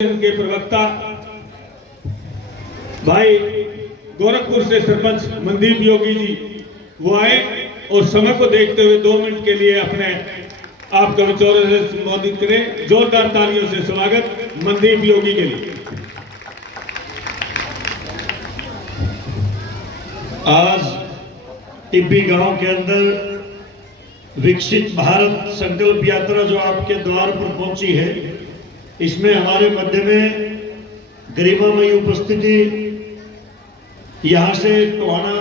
के प्रवक्ता भाई गोरखपुर से सरपंच मनदीप योगी जी वो आए और समय को देखते हुए 2 मिनट के लिए अपने आपका विचारों से संबोधित करें। जोरदार तालियों से स्वागत मनदीप योगी के लिए। आज टिब्बी गांव के अंदर विकसित भारत संकल्प यात्रा जो आपके द्वार पर पहुंची है, इसमें हमारे मध्य में गरिमामयी उपस्थिति यहाँ से टोहाना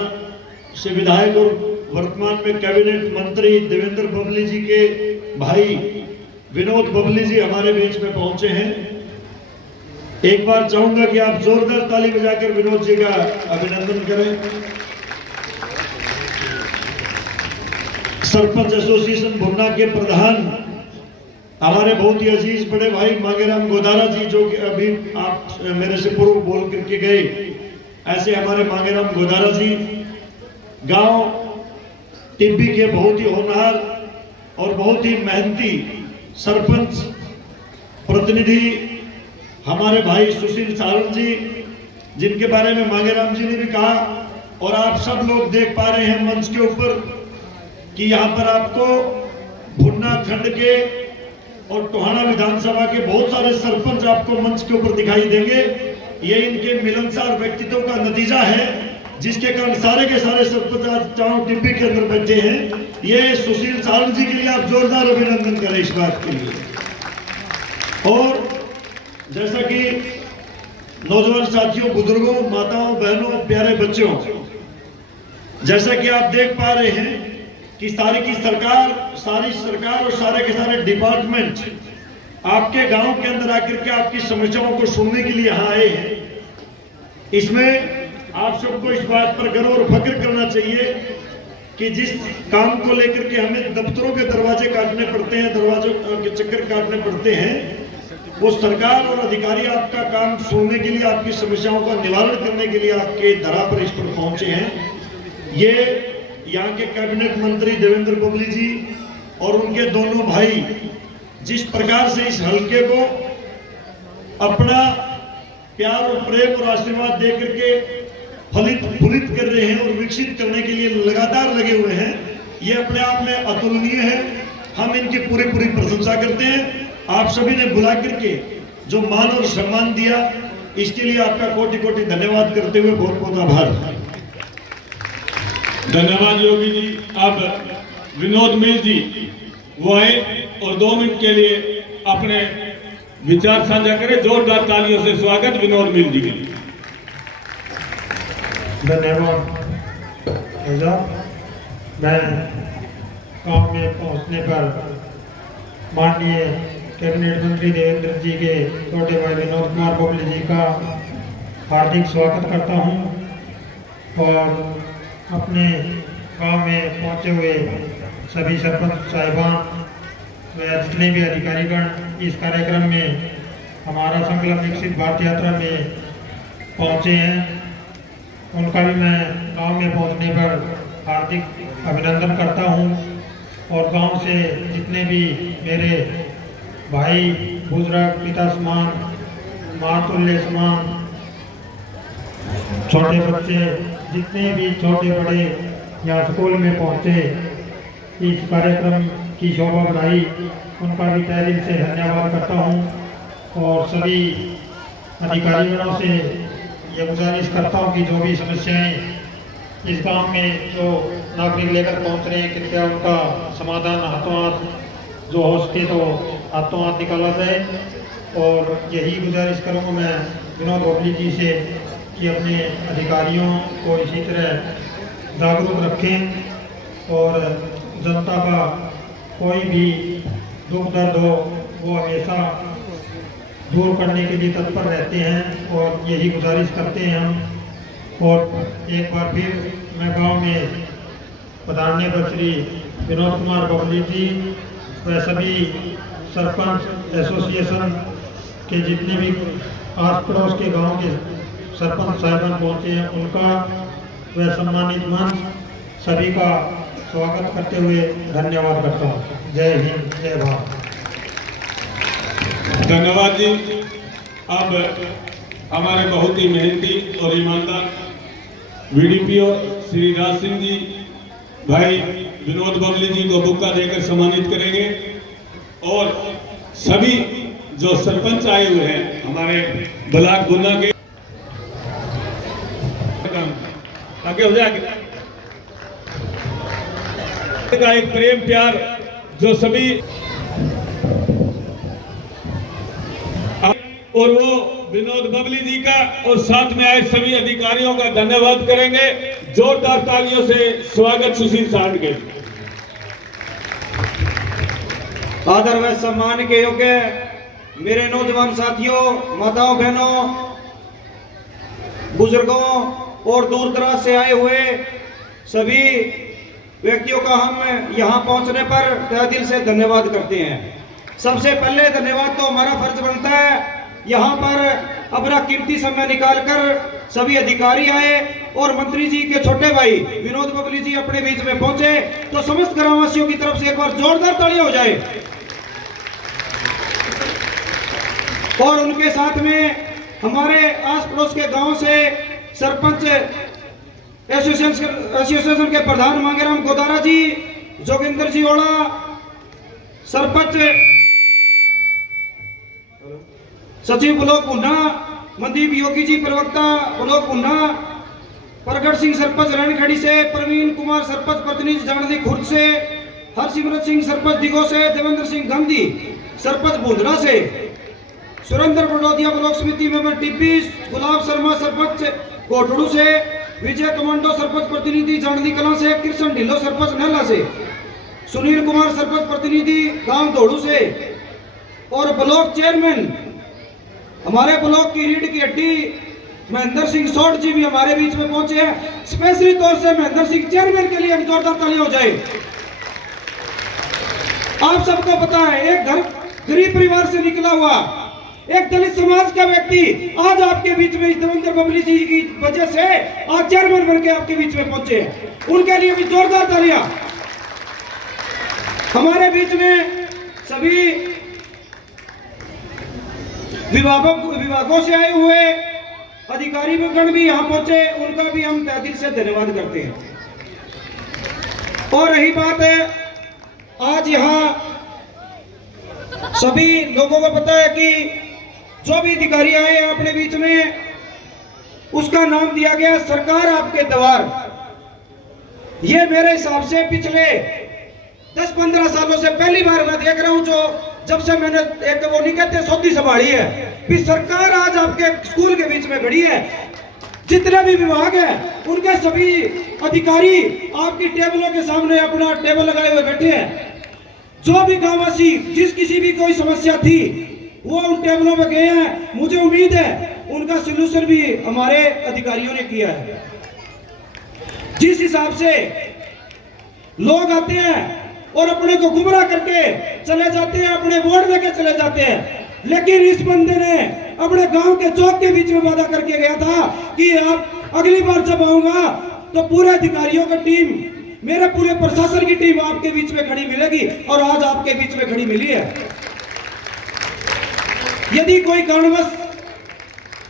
से विधायक और वर्तमान में कैबिनेट मंत्री देवेंद्र बबली जी के भाई विनोद बबली जी हमारे बीच में पहुंचे हैं। एक बार चाहूंगा कि आप जोरदार ताली बजाकर विनोद जी का अभिनंदन करें। सरपंच एसोसिएशन भुन्ना के प्रधान हमारे बहुत ही अजीज बड़े भाई मांगेराम गोदारा जी, जो कि अभी आप मेरे से पूर्व बोल करके गए, ऐसे हमारे मांगेराम गोदारा जी गांव टिब्बी के बहुत ही होनहार और बहुत ही मेहनती सरपंच प्रतिनिधि हमारे भाई सुशील सारण जी, जिनके बारे में मांगेराम जी ने भी कहा और आप सब लोग देख पा रहे हैं मंच के ऊपर कि यहाँ पर आपको भुन्ना खंड के और टोहाना विधानसभा के बहुत सारे सरपंच आपको मंच के ऊपर दिखाई देंगे। ये इनके मिलनसार व्यक्तित्व का नतीजा है, जिसके कारण सारे के सारे सरपंच आज टाउन टिब्बी के अंदर बैठे हैं। ये सुशील सारण जी के लिए आप जोरदार अभिनंदन करें इस बात के लिए। और जैसा कि नौजवान साथियों, बुजुर्गों, माताओं, बहनों, प्यारे बच्चों, जैसा कि आप देख पा रहे हैं कि सारी सरकार और सारे के सारे डिपार्टमेंट आपके गांव के अंदर आकर के आपकी समस्याओं को सुनने के लिए यहाँ आए हैं। इसमें आप सबको इस बात पर गर्व और फक्र करना चाहिए कि जिस काम को लेकर के हमें दफ्तरों के दरवाजे काटने पड़ते हैं, दरवाजों के चक्कर काटने पड़ते हैं, वो सरकार और अधिकारी आपका काम सुनने के लिए, आपकी समस्याओं का निवारण करने के लिए आपके धरा पर इस पर पहुंचे हैं। ये यहाँ के कैबिनेट मंत्री देवेंद्र बबली जी और उनके दोनों भाई जिस प्रकार से इस हलके को अपना प्यार और प्रेम और आशीर्वाद दे करके फलित कर रहे हैं और विकसित करने के लिए लगातार लगे हुए हैं, ये अपने आप में अतुलनीय है। हम इनकी पूरी प्रशंसा करते हैं। आप सभी ने बुला करके जो मान और सम्मान दिया, इसके लिए आपका कोटि धन्यवाद करते हुए बहुत बहुत आभार। धन्यवाद योगी जी। अब विनोद मिल जी वो आए और 2 मिनट के लिए अपने विचार साझा करें। जोरदार तालियों से स्वागत विनोद मिल जी के लिए। धन्यवाद। मैं गांव में पहुंचने पर माननीय कैबिनेट मंत्री देवेंद्र जी के छोटे भाई विनोद कुमार बबली जी का हार्दिक स्वागत करता हूं और अपने गांव में पहुंचे हुए सभी सरपंच साहिबान व जितने भी अधिकारीगण इस कार्यक्रम में हमारा संकल्प विकसित भारत यात्रा में पहुंचे हैं, उनका भी मैं गांव में पहुंचने पर हार्दिक अभिनंदन करता हूं। और गांव से जितने भी मेरे भाई बुजुर्ग, पिता समान, मातुल्य समान, छोटे बच्चे, जितने भी छोटे बड़े यहाँ स्कूल में पहुँचे, इस कार्यक्रम की शोभा बढ़ाई, उनका भी तहे दिल से धन्यवाद करता हूँ। और सभी अधिकारियों से ये गुजारिश करता हूँ कि जो भी समस्याएं इस गांव में जो नागरिक लेकर पहुँच रहे हैं, कृपया उनका समाधान हाथों हाथ जो हो सके तो हाथों हाथ निकाला जाए। और यही गुजारिश करूँगा मैं विनोद बबली जी से कि अपने अधिकारियों को इसी तरह जागरूक रखें और जनता का कोई भी दुख दर्द हो वो हमेशा दूर करने के लिए तत्पर रहते हैं और यही गुजारिश करते हैं हम। और एक बार फिर मैं गांव में पधारने पर श्री विनोद कुमार बबली जी व सभी सरपंच एसोसिएशन के जितने भी आस पड़ोस के गाँव के सरपंच साहिबान पहुँचे हैं, उनका व सम्मानित मंच सभी का स्वागत करते हुए धन्यवाद करता हूँ। जय हिंद, जय भारत। धन्यवाद जी। अब हमारे बहुत ही मेहनती और ईमानदार वीडीपीओ श्री राज सिंह जी भाई विनोद बबली जी को बुक्का देकर सम्मानित करेंगे और सभी जो सरपंच आए हुए हैं हमारे ब्लॉक गुना के आगे हो जाए का एक प्रेम प्यार जो सभी और वो विनोद बबली जी का और साथ में आए सभी अधिकारियों का धन्यवाद करेंगे। जोरदार तालियों से स्वागत सुशील सांड के। आदर व सम्मान के योग्य मेरे नौजवान साथियों, माताओं, बहनों, बुजुर्गों और दूर दराज से आए हुए सभी व्यक्तियों का हम यहाँ पहुँचने पर तहे दिल से धन्यवाद करते हैं। सबसे पहले धन्यवाद तो हमारा फर्ज बनता है, यहाँ पर अपना कीमती समय निकालकर सभी अधिकारी आए और मंत्री जी के छोटे भाई विनोद बबली जी अपने बीच में पहुंचे, तो समस्त ग्रामवासियों की तरफ से एक बार जोरदार तालियां हो जाए। और उनके साथ में हमारे आस पड़ोस के गांव से सरपंच एसोसिएशन के प्रधान मांगेराम गोदारा जी, जोगिंदर जी ओड़ा, सरपंच सचिव ब्लॉक गुना मनदीप योगी जी, प्रवक्ता ब्लॉक गुना, प्रगट सिंह सरपंच रणखड़ी से, प्रवीण कुमार सरपंच प्रतिनिधि जागदी खुर्द से, हरसिमरत सिंह सरपंच दिगो से, देवेंद्र सिंह गांधी सरपंच बूंदरा से, सुरेंद्र बड़ौदिया ब्लॉक समिति मेंबर टिप्पी, गुलाब शर्मा सरपंच कोटड़ू से, विजय कमांडो सरपंच प्रतिनिधि जागदी कला से, कृष्ण ढिल्लो सरपंच नहला से, सुनील कुमार सरपंच प्रतिनिधि गांव दौड़ू से और ब्लॉक चेयरमैन हमारे ब्लॉक की रीढ़ की हड्डी महेंद्र सिंह सोट जी भी हमारे बीच में पहुंचे हैं। स्पेशली तौर से महेंद्र सिंह चेयरमैन के लिए एक जोरदार ताली हो जाए। आप सबको पता है, एक घर गरीब परिवार से निकला हुआ एक दलित समाज का व्यक्ति आज आपके बीच में देवेंद्र बबली जी की वजह से आज चेयरमैन बन के आपके बीच में पहुंचे हैं, उनके लिए भी जोरदार तालियां। हमारे बीच में सभी विभागों से आए हुए अधिकारी गण भी यहाँ पहुंचे, उनका भी हम तहे दिल से धन्यवाद करते हैं। और रही बात है, आज यहाँ सभी लोगों को पता है कि जो भी अधिकारी आए हैं अपने बीच में, उसका नाम दिया गया सरकार आपके द्वार। ये मेरे हिसाब से पिछले 10-15 सालों से पहली बार मैं देख रहा हूं, जो जब से मैंने एक वो नहीं कहते सौदी संभाली है कि सरकार आज आपके स्कूल के बीच में खड़ी है। जितने भी विभाग हैं उनके सभी अधिकारी आपकी टेबलों के सामने अपना टेबल लगाए हुए बैठे हैं। जो भी गांववासी जिस किसी भी कोई समस्या थी वो उन टेबलों में गए हैं। मुझे उम्मीद है उनका सलूशन भी हमारे अधिकारियों ने किया है। जिस हिसाब से लोग आते हैं और अपने को गुमराह करके चले जाते हैं, अपने वोट देके चले जाते हैं, लेकिन इस बंदे ने अपने गांव के चौक के बीच में वादा करके गया था कि आप अगली बार जब आऊंगा तो पूरे अधिकारियों की टीम, मेरे पूरे प्रशासन की टीम आपके बीच में खड़ी मिलेगी, और आज आपके बीच में खड़ी मिली है। यदि कोई कारणवश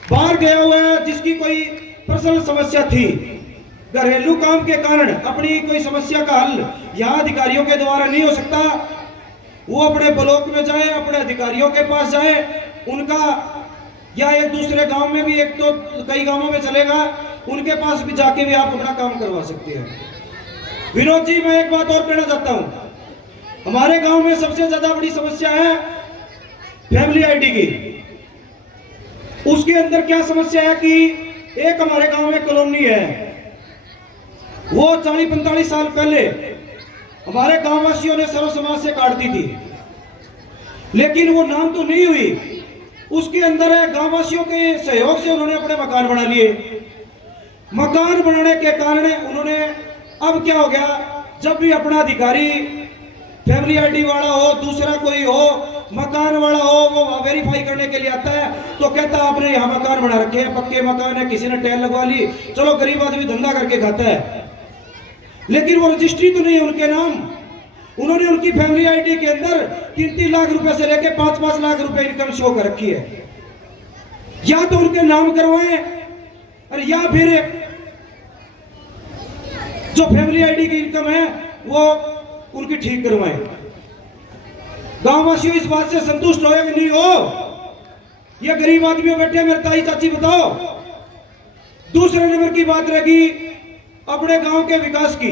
बाहर गया हुआ है, जिसकी कोई पर्सनल समस्या थी, घरेलू काम के कारण अपनी कोई समस्या का हल यहाँ अधिकारियों के द्वारा नहीं हो सकता, वो अपने ब्लॉक में जाए, अपने अधिकारियों के पास जाए, उनका या एक दूसरे गांव में भी, एक तो कई गांवों में चलेगा, उनके पास भी जाके भी आप अपना काम करवा सकते हैं। विनोद जी, मैं एक बात और कहना चाहता हूँ, हमारे गांव में सबसे ज्यादा बड़ी समस्या है फैमिली आईडी की। उसके अंदर क्या समस्या है कि एक हमारे गांव में कॉलोनी है, वो 40-45 साल पहले हमारे गांववासियों ने सर्व समाज से काट दी थी, लेकिन वो नाम तो नहीं हुई। उसके अंदर है गांववासियों के सहयोग से उन्होंने अपने मकान बना लिए। मकान बनाने के कारण उन्होंने, अब क्या हो गया, जब भी अपना अधिकारी फैमिली आईडी वाला हो, दूसरा कोई हो, मकान वाला हो, वो वेरीफाई करने के लिए आता है तो कहता है आपने यहाँ मकान बना रखे हैं, पक्के मकान है, किसी ने टैल लगवा ली, चलो गरीब आदमी धंधा करके खाता है, लेकिन वो रजिस्ट्री तो नहीं है उनके नाम। उन्होंने उनकी फैमिली आईडी के अंदर 3-3 लाख रुपए से लेकर 5-5 लाख रुपए इनकम शो कर रखी है। या तो उनके नाम करवाएं और या फिर जो फैमिली आईडी की इनकम है वो उनकी ठीक करवाएं। गांववासियों इस बात से संतुष्ट हो या कि नहीं हो? ये गरीब आदमी बैठे मेरे ताई चाची बताओ। दूसरे नंबर की बात रहेगी अपने गांव के विकास की।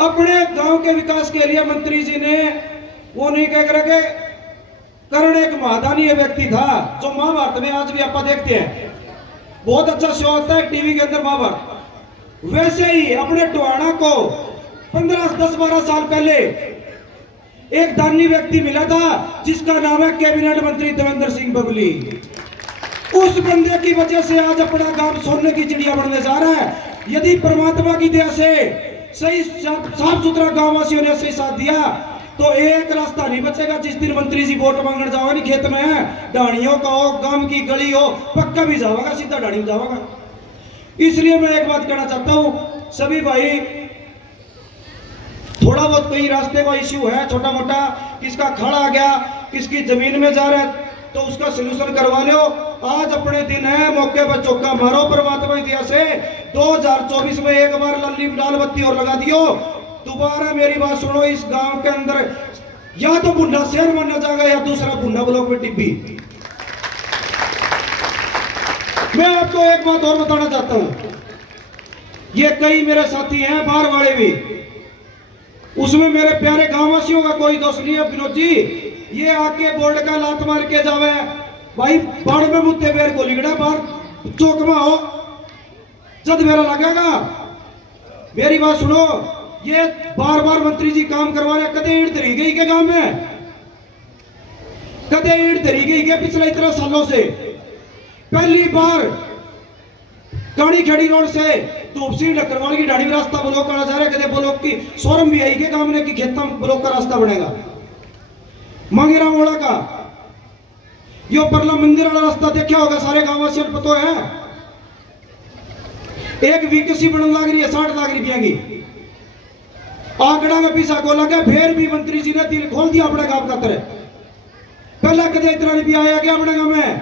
अपने गांव के विकास के लिए मंत्री जी ने वो नहीं कह रखे। कर्ण एक महादानी व्यक्ति था जो महाभारत में आज भी आप देखते हैं, बहुत अच्छा शो आता है टीवी के अंदर महाभारत। वैसे ही अपने टोहाना को 10-12 साल पहले एक दानी व्यक्ति मिला था जिसका नाम है कैबिनेट मंत्री देवेंद्र सिंह बबली। उस बंदे की वजह से आज अपना गांव सोने की चिड़िया बनने जा रहा है। यदि परमात्मा की दया से सही साफ सुथरा गांव वासियों ने सही साथ दिया तो एक रास्ता नहीं बचेगा। जिस दिन मंत्री जी वोट मांगने जाओगे नहीं खेत में, ढाणियों का हो, गांव की गली हो, पक्का भी जाओगा, सीधा ढाणी में जाओगा। इसलिए मैं एक बात कहना चाहता हूं सभी भाई, थोड़ा बहुत कोई रास्ते का इश्यू है छोटा मोटा, किसका खड़ा आ गया, किसकी जमीन में जा रहा है तो उसका सलूशन करवा लो। आज अपने दिन है, मौके पर चौका मारो। परमात्मा की दया से 2024 में एक बार लाल बत्ती और लगा दियो। दोबारा मेरी बात सुनो, इस गांव के अंदर या तो बुंडा शहर बनना चाहेगा या दूसरा बुंडा ब्लॉक में टिब्बी। मैं आपको एक बात और बताना चाहता हूं, ये कई मेरे साथी हैं बाहर वाले भी, उसमें मेरे प्यारे गांववासियों का कोई दोष नहीं है। विनोद जी ये आके बोर्ड का लात मार के जावे भाई, बाढ़ में मुद्दे बेर को लिगड़ा बाहर चौक में हो जद मेरा लगेगा। मेरी बात सुनो, ये बार बार मंत्री जी काम करवा रहे, कदे ईट धरी गई के गांव में, कदे ईट धरी गई के पिछले इतने सालों से। पहली बार कानी खेड़ी रोड से तोपसी डकरवाल की ढाणी में रास्ता ब्लॉक करा जा रहा है। कदे ब्लॉक की शोरूम भी आई के गांव ने कि खेत में ब्लॉक का रास्ता बनेगा। मांगेराम ओड़ा का यो परला मंदिर वाला रास्ता देखा होगा, सारे गांव वासियों को पता है। एक वीकेसी बनने लग रही है 60 लाख रुपया की, आंकड़ा में पैसा को लगा, फिर भी मंत्री जी ने दिल खोल दिया अपने गांव का तरह। पहला कदे इतना रुपया आया क्या अपने गांव में?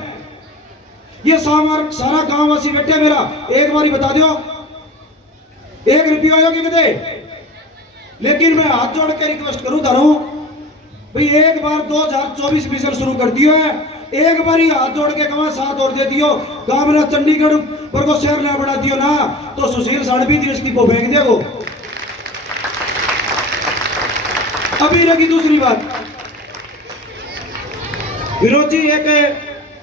ये सारा गांव वासी बैठे, मेरा एक बार ही बता दो 1 रुपया आया क्या कदे? लेकिन मैं हाथ जोड़ के रिक्वेस्ट करूं धारू भाई, एक बार 2024 मिशन शुरू कर दियो है, एक बार ही हाथ जोड़ के कमा साथ और दे दियो। गांव में चंडीगढ़ पर को शहर ना बढ़ा दियो ना तो सुशील साढ़वी दृष्टि को फेंक देगो। अभी रही दूसरी बात, विनोद जी एक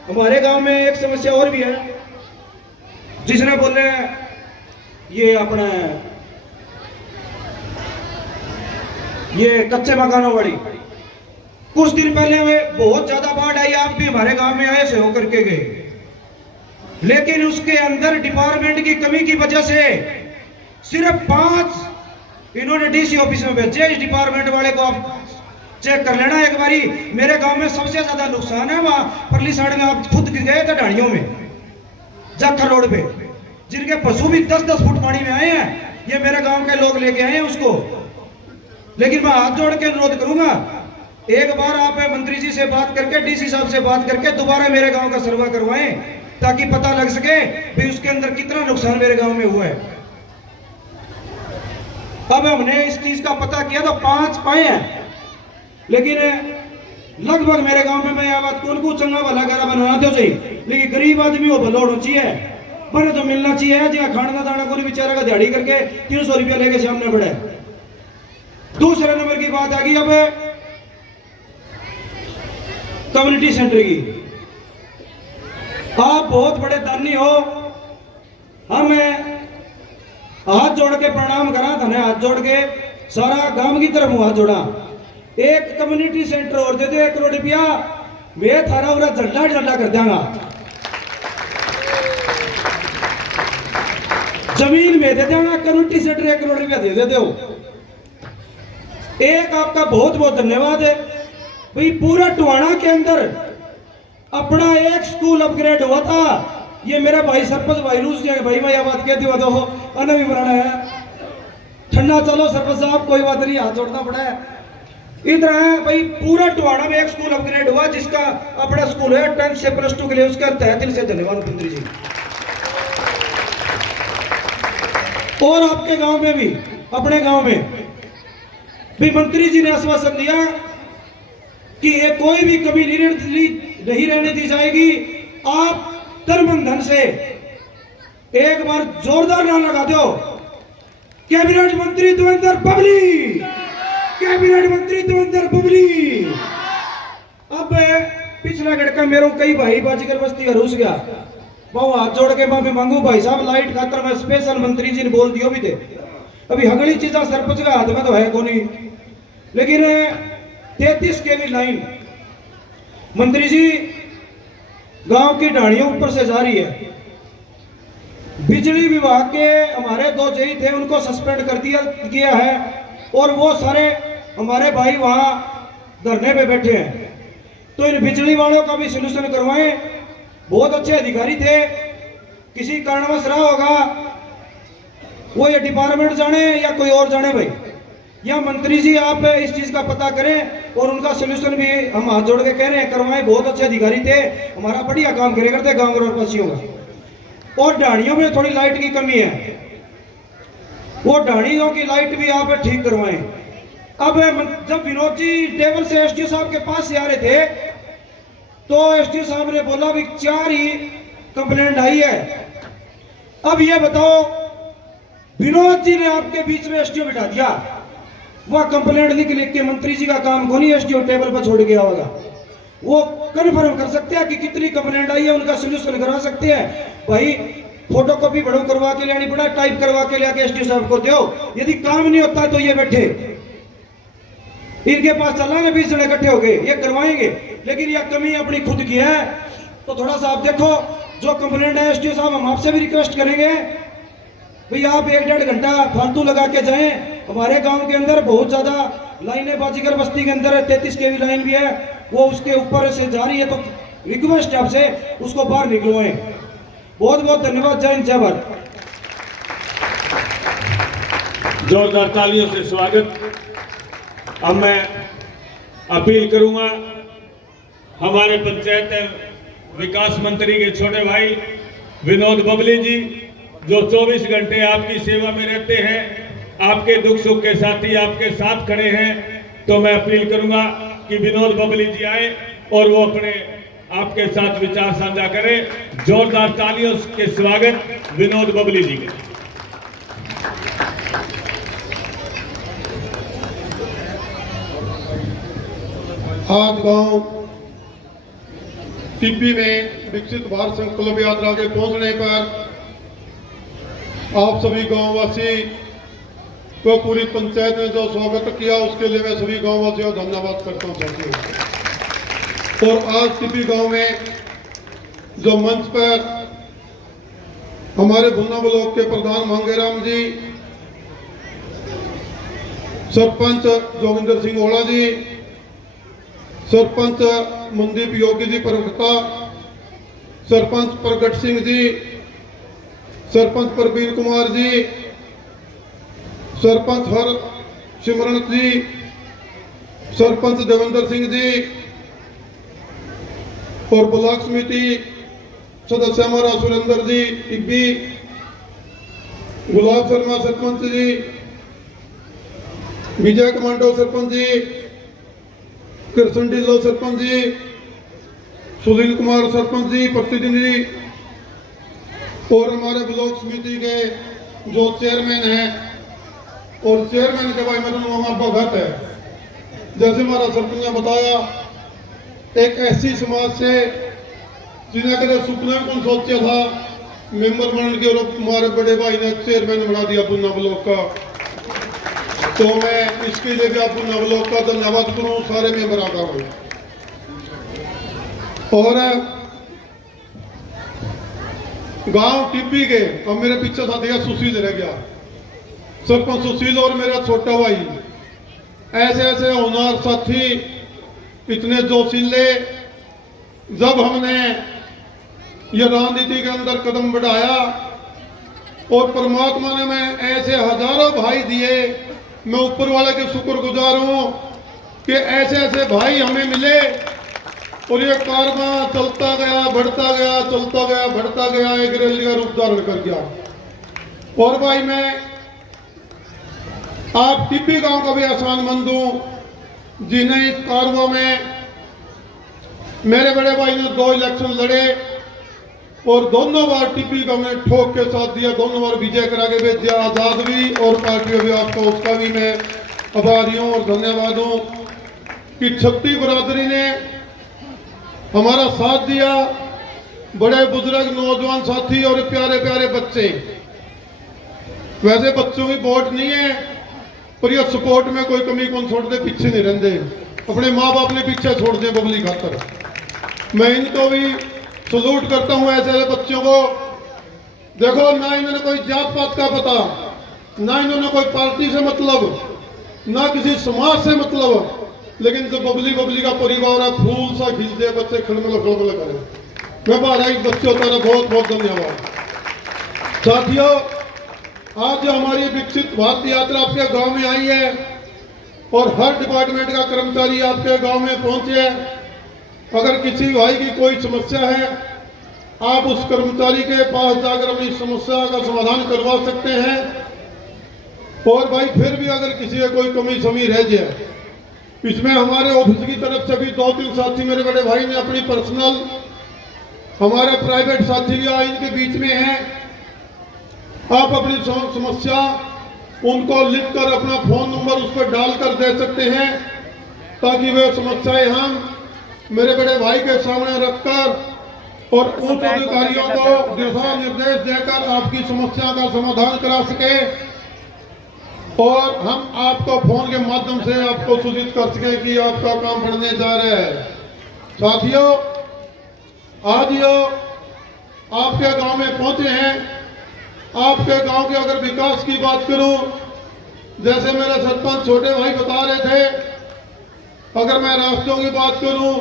हमारे गांव में एक समस्या और भी है, जिसने बोले ये अपने ये कच्चे मकानों वाली। कुछ दिन पहले में बहुत ज्यादा बाढ़ आई, आप भी हमारे गांव में आए से होकर के गए, लेकिन उसके अंदर डिपार्टमेंट की कमी की वजह से सिर्फ 5 इन्होंने डीसी ऑफिस में भेजे। इस डिपार्टमेंट वाले को आप चेक कर लेना एक बारी। मेरे गांव में सबसे ज्यादा नुकसान है वहां परली साइड में, आप खुद गए थे ढाणियों में जाखर रोड पे, जिनके पशु भी 10-10 फुट पानी में आए हैं। ये मेरे गांव के लोग लेके आए हैं उसको। लेकिन मैं हाथ जोड़ के अनुरोध करूंगा, एक बार आप मंत्री जी से बात करके, डीसी साहब से बात करके दोबारा मेरे गांव का सर्वे करवाएं, ताकि पता लग सके भी उसके अंदर कितना नुकसान मेरे गांव में हुआ है। अब हमने इस चीज का पता किया तो 5 पाए हैं, लेकिन लगभग मेरे गांव में मैं बात कौन को चंगा भला करा बनवा दो सही, लेकिन गरीब आदमी हो भला होना चाहिए, बने तो मिलना चाहिए। जहाँ खाना दाना को बेचारा का दिहाड़ी करके 300 रुपया लेके सामने बढ़े। दूसरे नंबर की बात आ गई अब कम्युनिटी सेंटर की। आप बहुत बड़े दानी हो, हम हाथ जोड़ के प्रणाम करा, धने हाथ जोड़ के सारा गांव की तरफ हाथ जोड़ा। एक कम्युनिटी सेंटर और दे दो 1 करोड़ रुपया, मैं थारा उरा झंडा कर देंगा। जमीन में दे देंगा, कम्युनिटी सेंटर 1 करोड़ रुपया दे देते हो। एक आपका बहुत बहुत धन्यवाद है भाई। पूरा टोहाना के अंदर अपना एक स्कूल अपग्रेड हुआ था। ये मेरा भाई सरपंच भाई रूस जाए भाई, मैं यह बात कहती हुआ तो अन्न भी बनाना है। ठंडा चलो सरपंच साहब, कोई बात नहीं, हाथ जोड़ना पड़ा है। इधर है भाई, पूरा टुहाड़ा में एक स्कूल अपग्रेड हुआ जिसका अपना स्कूल है 10th से +2 के लिए, उसका तहे दिल से धन्यवाद मंत्री जी। और आपके गांव में भी, अपने गांव में भी मंत्री जी ने आश्वासन दिया कि ये कोई भी कमी नहीं रहने दी जाएगी। आप तन धन से एक बार जोरदार नारा लगा दो, कैबिनेट मंत्री देवेंद्र बबली, कैबिनेट मंत्री देवेंद्र बबली। अब पिछला गड़का मेरे कई भाई बाजीगर बस्ती का रूस गया, वो हाथ जोड़ के माफी मांगू भाई साहब, लाइट खातर में स्पेशल मंत्री जी ने बोल दियो भी थे। अभी हगली चीजा सरपंच का हाथ में तो है को नहीं, लेकिन 33 केवी लाइन मंत्री जी गांव की ढाणियों ऊपर से जा रही है। बिजली विभाग के हमारे 2 जई थे, उनको सस्पेंड कर दिया गया है और वो सारे हमारे भाई वहां धरने पे बैठे हैं। तो इन बिजली वालों का भी सोल्यूशन करवाएं। बहुत अच्छे अधिकारी थे, किसी कारणवश रहा होगा, वो ये डिपार्टमेंट जाने या कोई और जाने भाई, या मंत्री जी आप इस चीज का पता करें और उनका सोल्यूशन भी हम हाथ जोड़ के कह रहे हैं करवाएं। बहुत अच्छे अधिकारी थे, हमारा बढ़िया काम करे करते गांव वासियों का। और ढाणियों में थोड़ी लाइट की कमी है, वो ढाणियों की लाइट भी आप ठीक करवाएं। अब जब विनोद जी टेबल से एसडीओ साहब के पास से आ रहे थे तो एसडीओ साहब ने बोला भी 4 ही कंप्लेंट आई है। अब ये बताओ, विनोद जी ने आपके बीच में एसडीओ बिठा दिया, वह कंप्लेंट लिख के मंत्री जी का काम को नहीं एसडीओ टेबल पर छोड़ गया होगा, वो कन्फर्म कर सकते हैं कि कितनी कंप्लेंट आई है, उनका सोल्यूशन करा सकते हैं। भाई फोटोकॉपी बड़ो करवा के ले, बड़ा टाइप करवा के लेके एसडीओ साहब को दो। यदि काम नहीं होता तो ये बैठे इनके पास चलाएंगे, 20 जने इकट्ठे हो गए, ये करवाएंगे। लेकिन यह कमी अपनी खुद की है, तो थोड़ा सा आप देखो जो कंप्लेंट है एसडीओ साहब, हम आपसे भी रिक्वेस्ट करेंगे भाई आप 1-1.5 घंटा फालतू लगा के जाएं। हमारे गांव के अंदर बहुत ज्यादा लाइनें, बाजीगर बस्ती के अंदर 33 केवी लाइन भी है, वो उसके ऊपर से जा रही है, तो रिक्वेस्ट है आपसे उसको बाहर निकलवाएं। बहुत बहुत धन्यवाद। जय हिंद, जय भारत। जोरदार तालियों से स्वागत। अब मैं अपील करूंगा हमारे पंचायत विकास मंत्री के छोटे भाई विनोद बबली जी, जो 24 घंटे आपकी सेवा में रहते हैं, आपके दुख सुख के साथी आपके साथ खड़े हैं, तो मैं अपील करूंगा कि विनोद बबली जी आए और वो अपने आपके साथ विचार साझा करें। जोरदार तालियों के स्वागत विनोद बबली जी के। आज गांव टिब्बी में विकसित भारत संकल्प यात्रा के पहुंचने पर आप सभी गांववासी को पूरी पंचायत ने जो स्वागत किया, उसके लिए मैं सभी गांववासियों को धन्यवाद करता चाहती हूँ। और आज टिब्बी गांव में जो मंच पर हमारे भुन्ना ब्लॉक के प्रधान मांगेराम जी, सरपंच जोगिंदर सिंह ओला जी, सरपंच मनदीप योगी जी प्रवक्ता, सरपंच प्रगट सिंह जी, सरपंच प्रवीण कुमार जी, सरपंच हर सिमरन जी, सरपंच देवेंद्र सिंह जी और ब्लॉक समिति सदस्य हमारा सुरेंद्र जी टिब्बी, गुलाब शर्मा सरपंच जी, विजय कमांडो सरपंच जी, कृष्ण ढिल्लो सरपंच जी, सुनील कुमार सरपंच जी प्रतिनिधि, और हमारे ब्लॉक समिति के जो चेयरमैन हैं, और चेयरमैन के भाई मेरा भगत है। जैसे हमारा सरपंच ने बताया, एक ऐसी समाज से जिन्हें कभी सुपने में कौन सोचा था मेंबर बनने के, और हमारे बड़े भाई ने चेयरमैन बना दिया पुन्ना ब्लॉक का। तो मैं इसके लिए भी आप पुन्ना ब्लॉक का धन्यवाद करूं, सारे मेंबर का भाई। और गांव टिब्बी के, अब मेरे पीछे साथी है सुशील रह गया, सरपंच सुशील और मेरा छोटा भाई, ऐसे ऐसे होनहार साथी, इतने जोशीले। जब हमने ये राजनीति के अंदर कदम बढ़ाया और परमात्मा ने मैं ऐसे हजारों भाई दिए, मैं ऊपर वाले के शुक्रगुजार हूं कि ऐसे ऐसे भाई हमें मिले और ये कारवां चलता गया, बढ़ता गया, चलता गया, बढ़ता गया, एक रैली का रूप धारण कर गया। और भाई मैं आप टिब्बी गांव का भी एहसानमंद हूं, जिन्हें इस कारवां में मेरे बड़े भाई ने 2 इलेक्शन लड़े और दोनों बार टिब्बी गांव ने ठोक के साथ दिया, दोनों बार विजय करा के भेजा। आजाद भी और पार्टी भी, आपका उसका भी मैं आभारी हूं और धन्यवाद हूं कि छत्ती बरादरी ने हमारा साथ दिया। बड़े बुजुर्ग, नौजवान साथी और प्यारे प्यारे बच्चे, वैसे बच्चों की वोट नहीं है पर यह सपोर्ट में कोई कमी कौन छोड़ते, पीछे नहीं रहते, अपने माँ बाप ने पीछे छोड़ दिए बबली खातर। मैं इनको भी सलूट करता हूं, ऐसे ऐसे बच्चों को। देखो, ना इन्होंने कोई जात पात का पता, ना इन्होंने कोई पार्टी से मतलब, ना किसी समाज से मतलब, लेकिन जो बबली का परिवार है, फूल सा खिलते बच्चे, खड़मल खड़मल करें। मैं बारह बच्चों का बहुत बहुत धन्यवाद। साथियों, आज जो हमारी विकसित भारत यात्रा आपके गांव में आई है और हर डिपार्टमेंट का कर्मचारी आपके गांव में पहुंचे हैं। अगर किसी भाई की कोई समस्या है, आप उस कर्मचारी के पास जाकर अपनी समस्या का समाधान करवा सकते हैं। और भाई फिर भी अगर किसी का कोई कमी समी रह जाए, इसमें हमारे ऑफिस की तरफ से भी 2-3 साथी मेरे बड़े भाई ने अपनी पर्सनल, हमारे प्राइवेट साथी भी इनके बीच में हैं। आप अपनी समस्या उनको लिखकर अपना फोन नंबर उस पर डालकर दे सकते हैं, ताकि वे समस्याएं हम मेरे बड़े भाई के सामने रखकर और उच्च अधिकारियों को दिशा निर्देश देकर आपकी समस्या का समाधान करा सके और हम आपको फोन के माध्यम से आपको सूचित कर सके कि आपका काम बढ़ने जा रहा है। साथियों, आज यो आपके गांव में पहुंचे हैं। आपके गांव के अगर विकास की बात करूं, जैसे मेरे सरपंच छोटे भाई बता रहे थे, अगर मैं रास्तों की बात करूं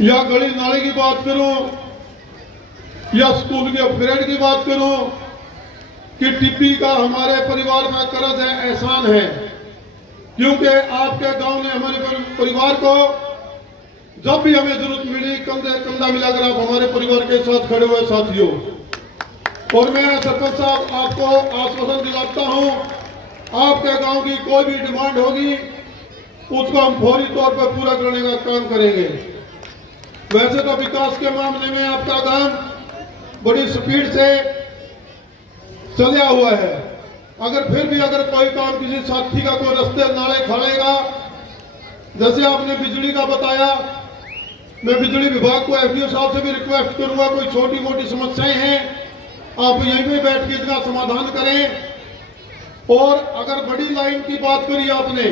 या गली नाले की बात करूं या स्कूल के अपग्रेड की बात करूं, कि टिब्बी का हमारे परिवार में कर्ज है, एहसान है, क्योंकि आपके गांव ने हमारे परिवार को जब भी हमें जरूरत मिली कंधे कंधा मिलाकर आप हमारे परिवार के साथ खड़े हुए साथियों। और मैं सरपंच साहब आपको आश्वासन दिलाता हूं, आपके गांव की कोई भी डिमांड होगी उसको हम फौरी तौर पर पूरा करने का काम करेंगे। वैसे तो विकास के मामले में आपका गांव बड़ी स्पीड से चला हुआ है, अगर फिर भी अगर कोई काम किसी साथी का कोई रास्ते नाले खाड़ेगा, जैसे आपने बिजली का बताया, मैं बिजली विभाग को एफडीओ साहब से भी रिक्वेस्ट करूंगा, कोई छोटी मोटी समस्याएं हैं आप यहीं पे बैठ के इसका समाधान करें। और अगर बड़ी लाइन की बात करी आपने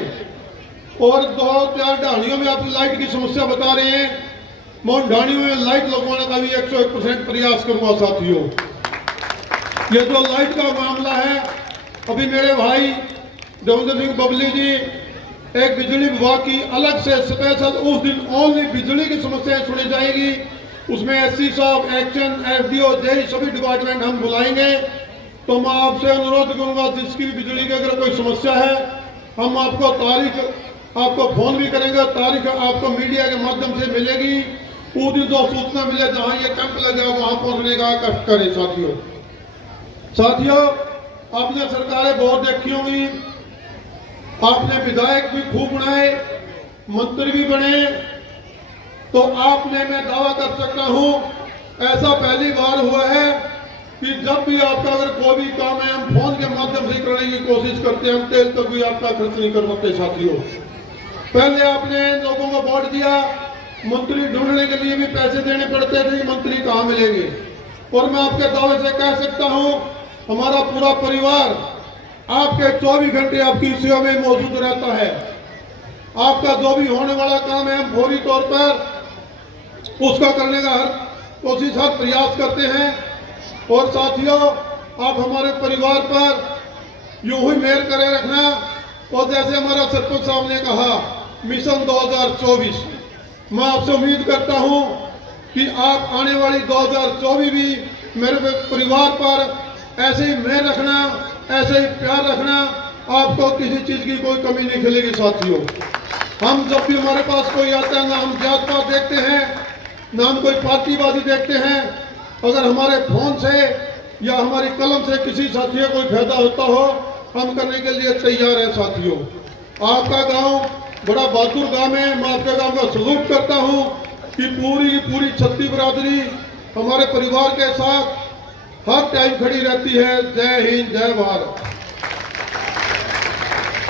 और 2-4 ढाणियों में आप लाइट की समस्या बता रहे हैं, मैं उन ढाणियों में लाइट लगवाने का भी 101% प्रयास करूंगा। साथियों, ये जो लाइट का मामला है, अभी मेरे भाई देवेंद्र सिंह बबली जी एक बिजली विभाग की अलग से स्पेशल उस दिन ओनली बिजली की समस्याएं सुनी जाएगी, उसमें एससी साहब, एक्शन, एफडीओ, जेई सभी डिपार्टमेंट हम बुलाएंगे। तो मैं आपसे अनुरोध करूंगा, जिसकी भी बिजली की अगर कोई समस्या है, हम आपको तारीख आपको फोन भी करेंगे, तारीख आपको मीडिया के माध्यम से मिलेगी। उस दिन जो सूचना मिले जहां ये कैंप लगे वहां पहुंचने का कष्ट करें। साथियों, आपने सरकारें बहुत देखी होंगी, आपने विधायक भी खूब बनाए, मंत्री भी बने, तो आपने मैं दावा कर सकता हूं ऐसा पहली बार हुआ है कि जब भी आपका अगर कोई भी काम है हम फोन के माध्यम से करने की कोशिश करते हैं, हम तेल तक भी आपका खर्च नहीं कर सकते। साथियों, पहले आपने लोगों को वोट दिया, मंत्री ढूंढने के लिए भी पैसे देने पड़ते थे, मंत्री कहाँ मिलेंगे। और मैं आपके दावे से कह सकता हूं, हमारा पूरा परिवार आपके 24 घंटे आपकी सेवा में मौजूद रहता है। आपका जो भी होने वाला काम है हम फौरी तौर पर उसका करने का हर कोशिश, हर प्रयास करते हैं। और साथियों, आप हमारे परिवार पर यूं ही मेहर करे रखना। और जैसे हमारा सरपंच साहब ने कहा, मिशन 2024, मैं आपसे उम्मीद करता हूं कि आप आने वाली 2024 भी मेरे परिवार पर ऐसे ही मेहर रखना, ऐसे ही प्यार रखना आपको किसी चीज की कोई कमी नहीं खिलेगी साथियों। हम जब भी हमारे पास कोई आता है, ना हम जात पात देखते हैं, ना हम कोई पार्टीबाजी देखते हैं। अगर हमारे फोन से या हमारी कलम से किसी साथी को कोई फायदा होता हो, हम करने के लिए तैयार हैं साथियों। आपका गांव बड़ा बहादुर गांव है। मैं आपके गांव का सलूट करता हूं कि पूरी की पूरी छत्ती बरादरी हमारे परिवार के साथ हर टाइम खड़ी रहती है। जय हिंद, जय भारत।